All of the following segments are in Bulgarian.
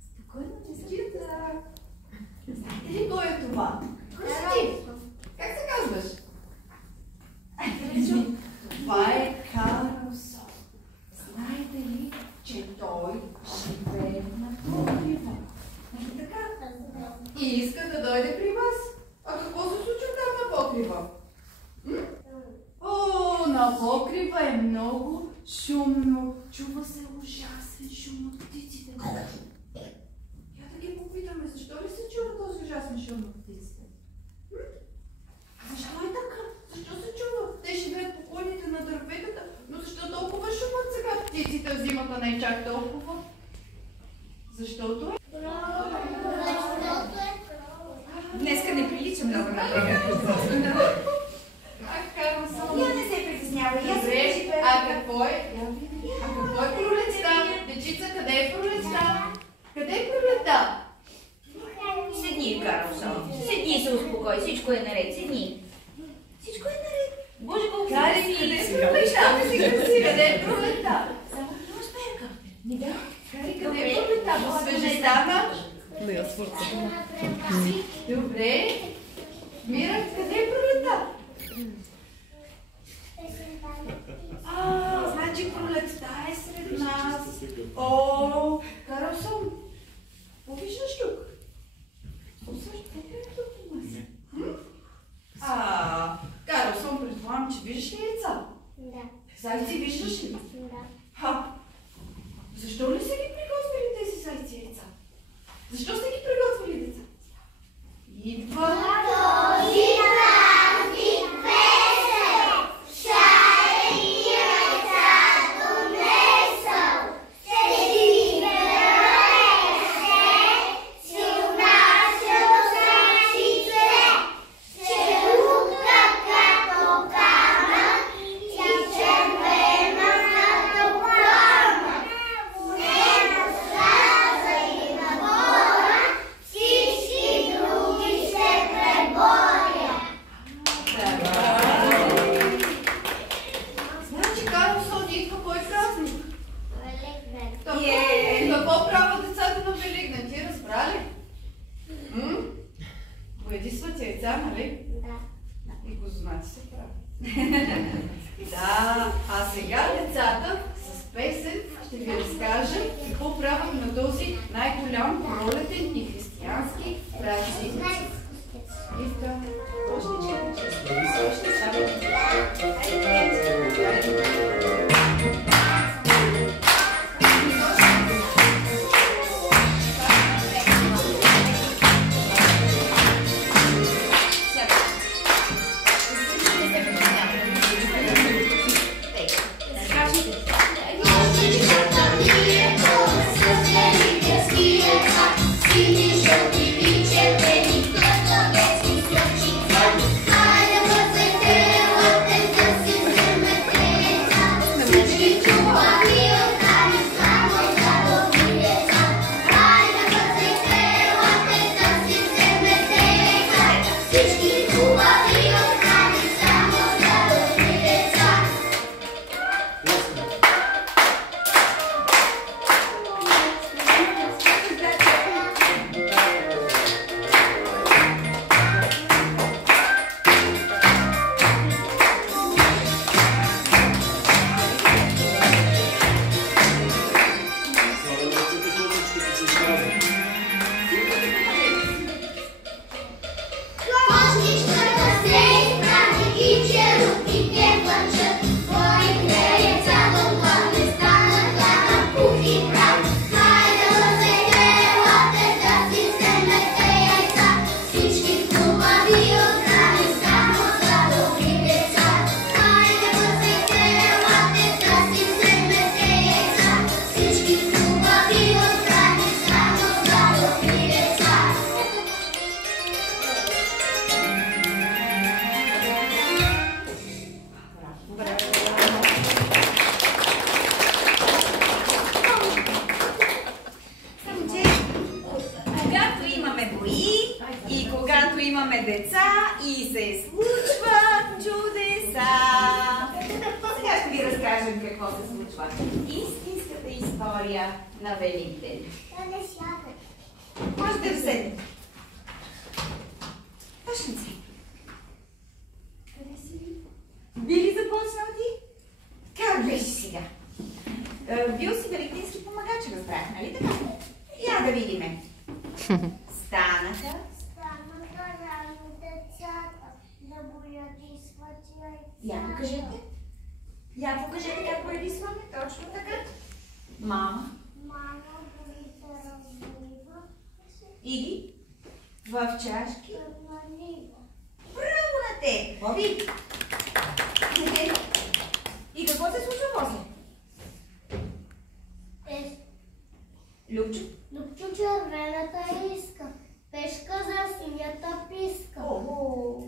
Спокойно, децата. Знаете ли кой е това? Кой си ти? Как се казваш? Това е Карлсон. Знаете ли, че той живее на покрива? Така? И иска да дойде при вас. А какво се случва там на покрива? О, на покрива е много шумно. Чува се ужасен шум от птиците. Я да ги попитаме, защо ли се чува този ужасен шум от птиците? Защо е така? Защо се чува? Те живеят по клоните на дърветата, но защо толкова шумът сега птиците в зимата не е чак толкова? Защото е? Днеска не прилича много на брега. Я не се притеснявай. А какво е? А какво е пролетта? Дечица, къде е пролетта? Къде е пролетта? Седни, Карлсон. Седни и се успокой. Всичко е наред. Седни. Всичко е наред. Боже, колко си красив. Къде е пролетта? Къде е пролетта? Само не успея. Не да. Къде е пролетта? По свежестта на? Да я свърца. Добре. Мира, къде е пролетта? Значи пролетта е сред нас. О, Карлсон, виждаш тук? Карлсон, предполагам, че виждаш ли яйца? Да. Зайци виждаш ли? Да. Защо ли са ги приготвили тези зайци яйца? Защо са ги приготвили деца? Идва Този празник весел, шари и яйца донесъл. Седи грае се, си унасял санчице, челука като камък и червена като пламък. Небо сляза и нагора, всички други се преборя. Значи Карлсон идва кой празник? Великден. Какво правят децата на Великден? Ти разбра ли? Боядисват яйца, нали? Да. И козунаци се правят. Да, а сега децата с песен ще ви разкажа какво правят на този най-голям пролетен и християнски празник. Ивка, Хайде, случва истинската история на Великден. Можете да седнете. Точно си. Би ли започнал ти? Как беше сега? Бил си великденски помагач, разбрах, нали така? Я да видиме. Станаха рано децата да боядисват яйца. Я покажете. Я покажете как боядисваме. Точно така. Мама. Мама боите разбива. Иди. В чашки. Налива. Браво на те! Боби! И какво се случва после? Любчо? Любчо червената иска. Пешка за синята писка. Ого!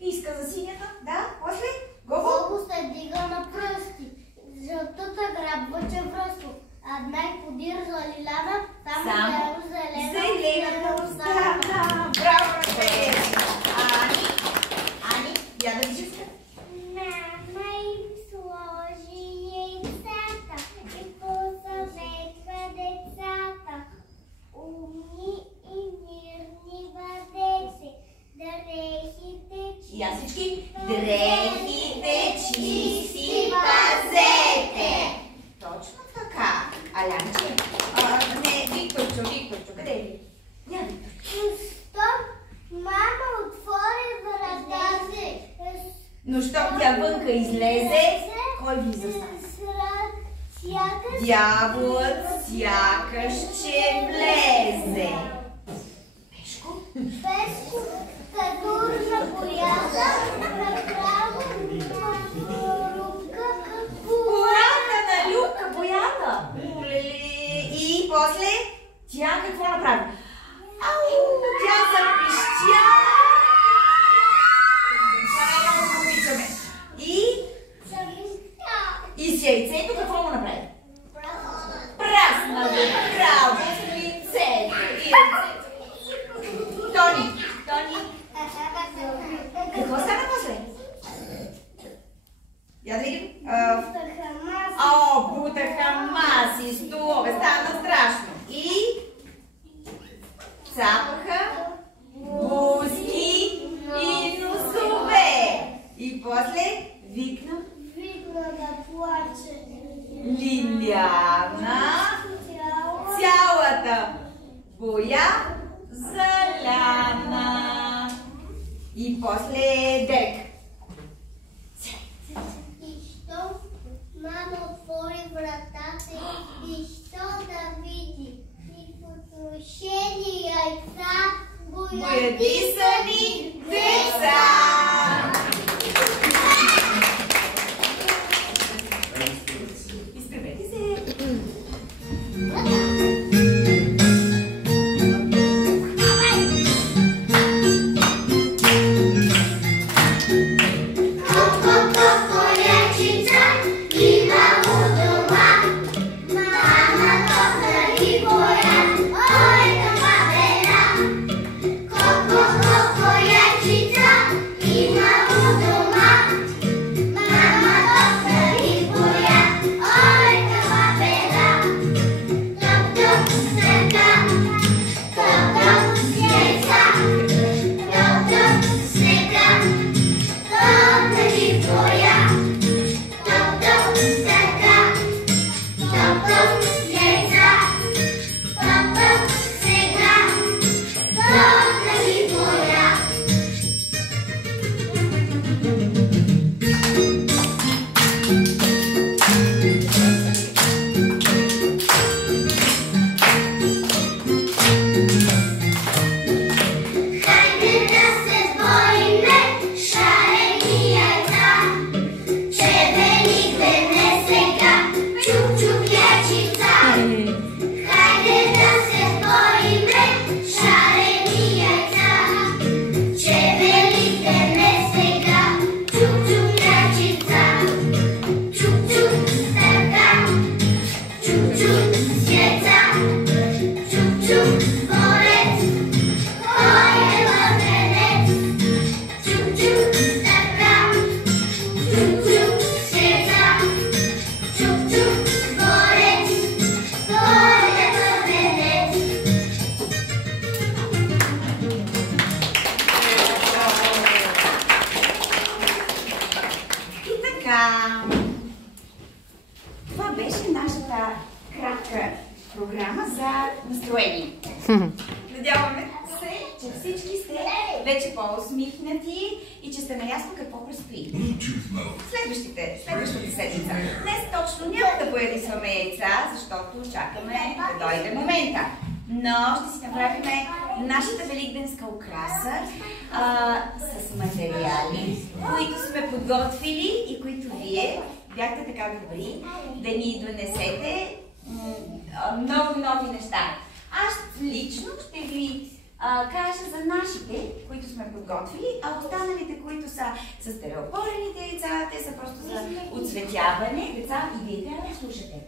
Иска за синята? Да? После? Гого? Гого се дига на пръсти. Жълтата грабваче връсто. Една и подир за Лиляна, само зелената остана. Браво на те! Ани, я да вижда. Мама им сложи яйцата и посъветва децата. Умни и мирни бъдете, дрехите чисти. И аз всички. Дрехите чисти пазете. Точно така. Алянче. Не, Викторчо, къде е ви? Няма Викторчо. Стоп! Мама отвори вратата. Но щом тя вънка излезе, кой влиза с нас? Дяволът сякаш ще влезе. Пешко? Пешко, кадурна боята, направо на рубка Боята на Любка, боята. И после тя какво направи? Ау, тя запищя. И с яйцето какво му направи? Прасна го право с лицето и яйцето. Тони. Какво стана после? Я да видим. Бутаха маси, столове, стана страшно. И цапаха бузки и носове. И после викна да плаче. Лиляна, цялата боя заляна. И после Дерек. И що мама отвори вратата и що да види? И потрошени яйца, боядисани деца. Изправете се. Ой, Това беше нашата кратка програма за настроение. Надяваме се, че всички сте вече по-усмихнати и че сте наясно какво предстои. Следващата седмица. Днес точно няма да боядисваме яйца, защото чакаме да дойде момента. Но ще си направим нашата великденска украса с материали, които сме подготвили и които вие бяхте така добри да ни донесете много нови неща. Аз лично ще ви кажа за нашите, които сме подготвили, а останалите, които са с стереопорените яйца, те са просто за оцветяване. Деца, и вие трябва да слушате.